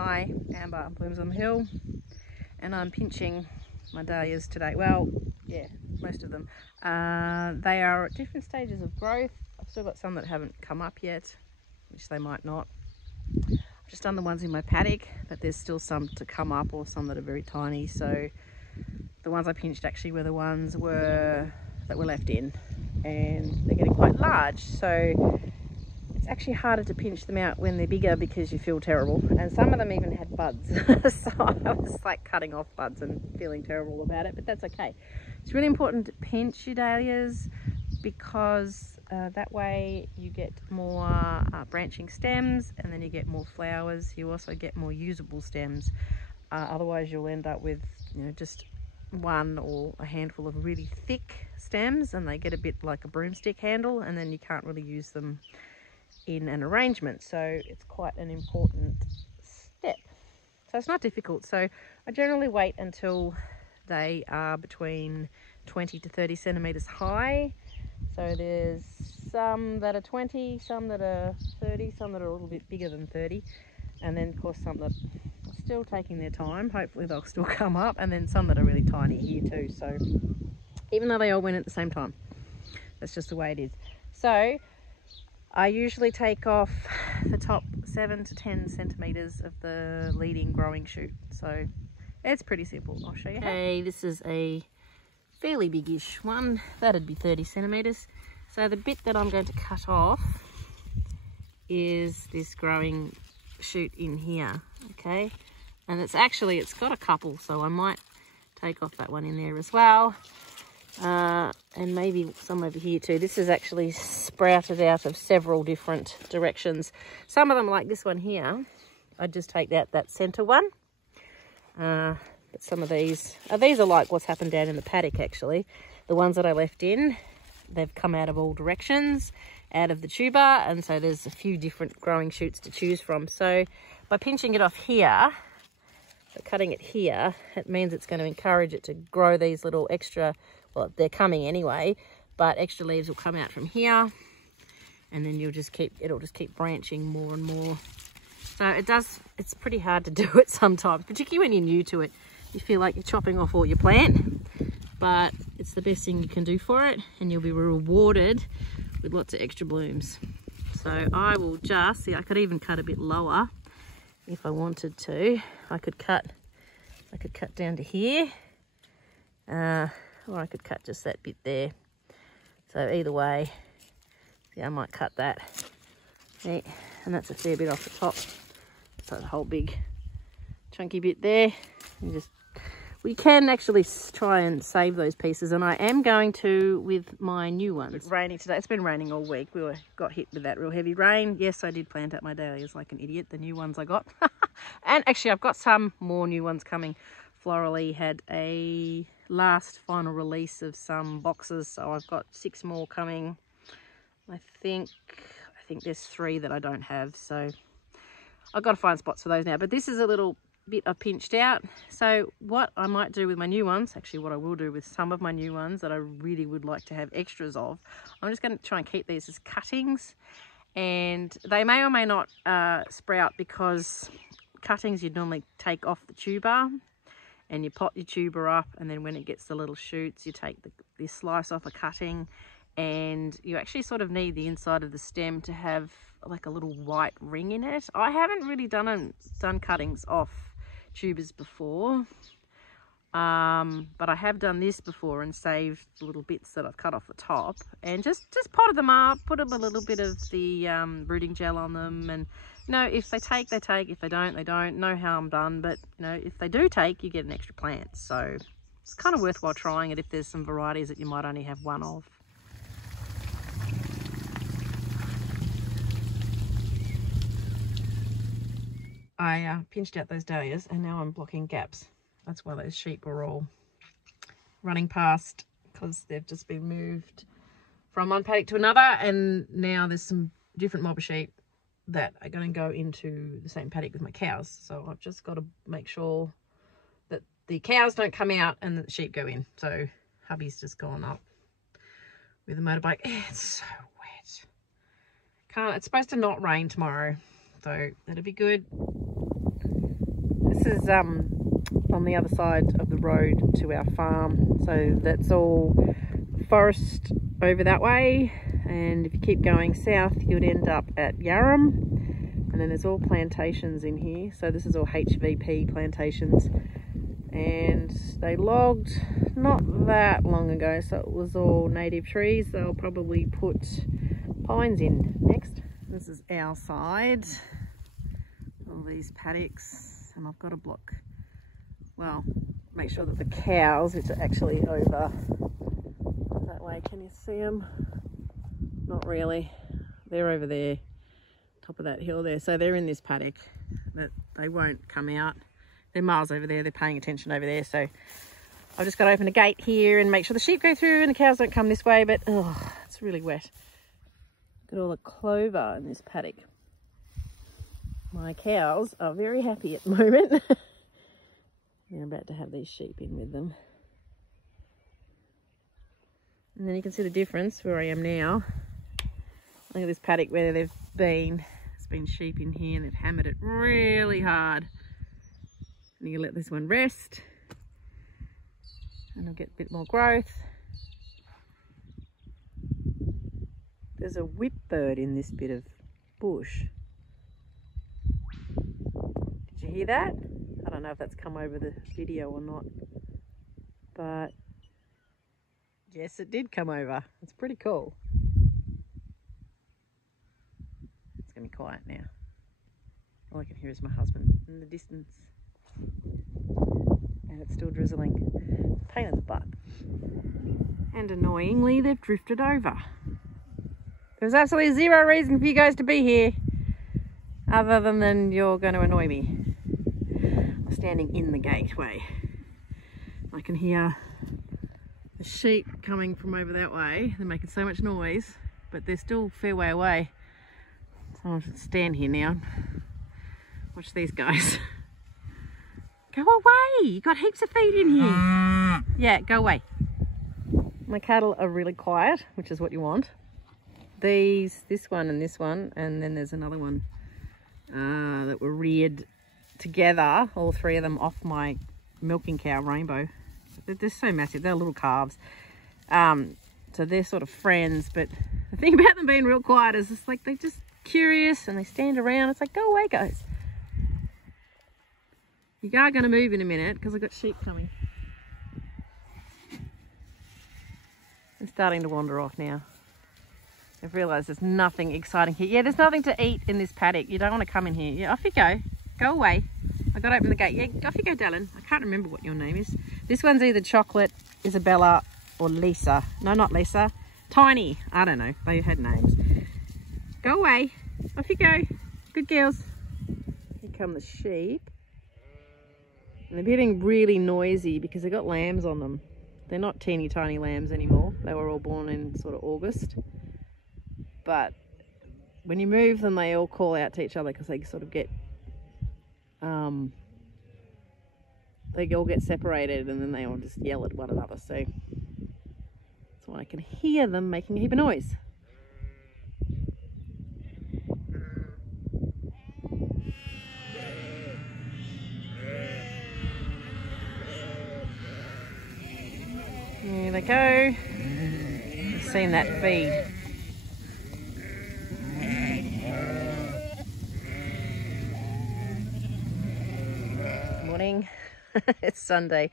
Hi, Amber, Blooms on the Hill, and I'm pinching my dahlias today. Well, yeah, most of them. They are at different stages of growth. I've still got some that haven't come up yet, which they might not. I've just done the ones in my paddock, but there's still some to come up, or some that are very tiny. So the ones I pinched actually were the ones that were left in, and they're getting quite large. So it's actually harder to pinch them out when they're bigger because you feel terrible. And some of them even had buds. So I was like cutting off buds and feeling terrible about it, but that's okay. It's really important to pinch your dahlias because that way you get more branching stems, and then you get more flowers. You also get more usable stems. Otherwise you'll end up with, you know, just one or a handful of really thick stems, and they get a bit like a broomstick handle, and then you can't really use them in an arrangement. So it's quite an important step. So it's not difficult. So I generally wait until they are between 20 to 30 centimeters high. So there's some that are 20, some that are 30, some that are a little bit bigger than 30, and then of course some that are still taking their time. Hopefully they'll still come up, and then some that are really tiny here too. So even though they all went at the same time, that's just the way it is. So I usually take off the top 7 to 10 centimeters of the leading growing shoot. So it's pretty simple. I'll show you. Okay, this is a fairly big-ish one. That'd be 30 centimeters. So the bit that I'm going to cut off is this growing shoot in here. Okay, and it's got a couple, so I might take off that one in there as well. And maybe some over here too. This is actually sprouted out of several different directions. Some of them, like this one here, I just take out that center one. But some of these are like what's happened down in the paddock actually. The ones that I left in, they've come out of all directions, out of the tuber, and so there's a few different growing shoots to choose from. So by pinching it off here, but cutting it here, it means it's going to encourage it to grow these little extra, well, they're coming anyway, but extra leaves will come out from here, and then it'll just keep branching more and more. So it's pretty hard to do it sometimes, particularly when you're new to it. You feel like you're chopping off all your plant, but it's the best thing you can do for it, and you'll be rewarded with lots of extra blooms. So I will just see, I could even cut a bit lower if I wanted to. I could cut down to here, or I could cut just that bit there. So either way, yeah, I might cut that. See, and that's a fair bit off the top. So the whole big chunky bit there. We can actually try and save those pieces, and I am going to with my new ones. It's raining today. It's been raining all week. We got hit with that real heavy rain. Yes, I did plant out my dahlias like an idiot, the new ones I got. And actually I've got some more new ones coming. Florally had a last final release of some boxes, so I've got 6 more coming. I think there's 3 that I don't have, so I've got to find spots for those now. But this is a little bit I've pinched out. So what I might do with my new ones, actually what I will do with some of my new ones that I really would like to have extras of, I'm just going to try and keep these as cuttings, and they may or may not sprout, because cuttings you'd normally take off the tuber and you pot your tuber up, and then when it gets the little shoots you take this slice off a cutting, and you actually sort of need the inside of the stem to have like a little white ring in it. I haven't really done cuttings off tubers before, but I have done this before and saved the little bits that I've cut off the top, and just potted them up, put a little bit of the rooting gel on them, and you know, if they take, they take. If they don't, they don't. No harm done. But you know, if they do take, you get an extra plant. So it's kind of worthwhile trying it if there's some varieties that you might only have one of. I pinched out those dahlias, and now I'm blocking gaps. That's why those sheep were all running past, because they've just been moved from one paddock to another, and now there's some different mob of sheep that are going to go into the same paddock with my cows. So I've just got to make sure that the cows don't come out and the sheep go in. So hubby's just gone up with a motorbike. It's so wet. It's supposed to not rain tomorrow, so that'll be good. is on the other side of the road to our farm, so that's all forest over that way, and if you keep going south you'd end up at Yarram, and then there's all plantations in here. So this is all HVP plantations, and they logged not that long ago, so it was all native trees. They'll probably put pines in next. This is our side, all these paddocks, and I've got to block, well, make sure that the cows, which are actually over that way, can you see them? Not really, they're over there, top of that hill there, so they're in this paddock, that they won't come out. They're miles over there, they're paying attention over there, so I've just got to open a gate here and make sure the sheep go through and the cows don't come this way. But oh, it's really wet. Look at all the clover in this paddock. My cows are very happy at the moment. They're about to have these sheep in with them. And then you can see the difference where I am now. Look at this paddock where they've been. There's been sheep in here and they've hammered it really hard. And you let this one rest. And it'll get a bit more growth. There's a whip bird in this bit of bush. Did you hear that? I don't know if that's come over the video or not, but yes, it did come over. It's pretty cool. It's gonna be quiet now. All I can hear is my husband in the distance. And it's still drizzling. Pain in the butt. And annoyingly, they've drifted over. There's absolutely zero reason for you guys to be here, other than you're going to annoy me. I'm standing in the gateway. I can hear the sheep coming from over that way. They're making so much noise, but they're still a fair way away. So I'll just stand here now and watch these guys. Go away! You got heaps of feed in here. Yeah, go away. My cattle are really quiet, which is what you want. This one, and then there's another one that were reared together, all three of them off my milking cow, Rainbow. They're so massive, they're little calves. So they're sort of friends, but the thing about them being real quiet is it's like they're just curious and they stand around. It's like, go away, guys. You are going to move in a minute because I've got sheep coming. They're starting to wander off now. I've realised there's nothing exciting here. Yeah, there's nothing to eat in this paddock. You don't want to come in here. Yeah, off you go. Go away. I've got to open the gate. Yeah, off you go, darling. I can't remember what your name is. This one's either Chocolate, Isabella, or Lisa. No, not Lisa. Tiny. I don't know. They had names. Go away. Off you go. Good girls. Here come the sheep. And they're getting really noisy because they've got lambs on them. They're not teeny tiny lambs anymore. They were all born in sort of August. But when you move them, they all call out to each other because they sort of get, they all get separated and then they all just yell at one another. So that's why I can hear them making a heap of noise. Here they go. I've seen that feed. Good morning. It's Sunday.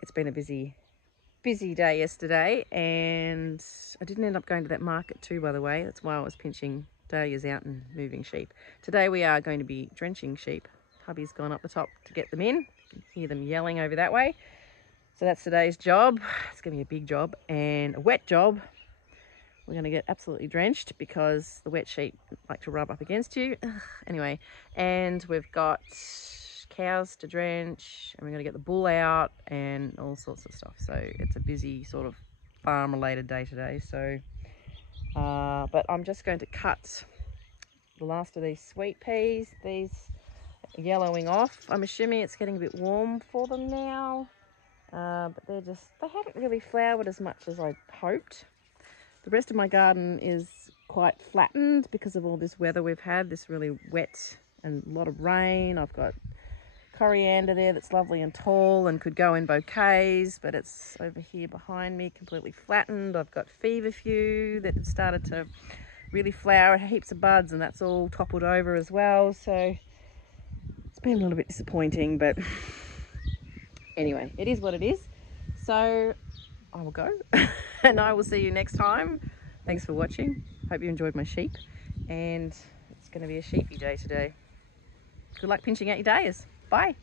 It's been a busy day yesterday, and I didn't end up going to that market too, by the way. That's why I was pinching dahlias out and moving sheep. Today we are going to be drenching sheep. Hubby's gone up the top to get them in. You can hear them yelling over that way. So that's today's job. It's going to be a big job and a wet job. We're going to get absolutely drenched because the wet sheep like to rub up against you. Anyway, and we've got cows to drench, and we're going to get the bull out and all sorts of stuff. So it's a busy sort of farm related day today. So, but I'm just going to cut the last of these sweet peas. These are yellowing off. I'm assuming it's getting a bit warm for them now. But they haven't really flowered as much as I hoped. The rest of my garden is quite flattened because of all this weather we've had, this really wet and a lot of rain. I've got coriander there that's lovely and tall and could go in bouquets, but it's over here behind me, completely flattened. I've got feverfew that had started to really flower, heaps of buds, and that's all toppled over as well. So it's been a little bit disappointing, but anyway, it is what it is. So I will go and I will see you next time. Thanks for watching. Hope you enjoyed my sheep, and it's going to be a sheepy day today. Good luck pinching out your dahlias. Bye.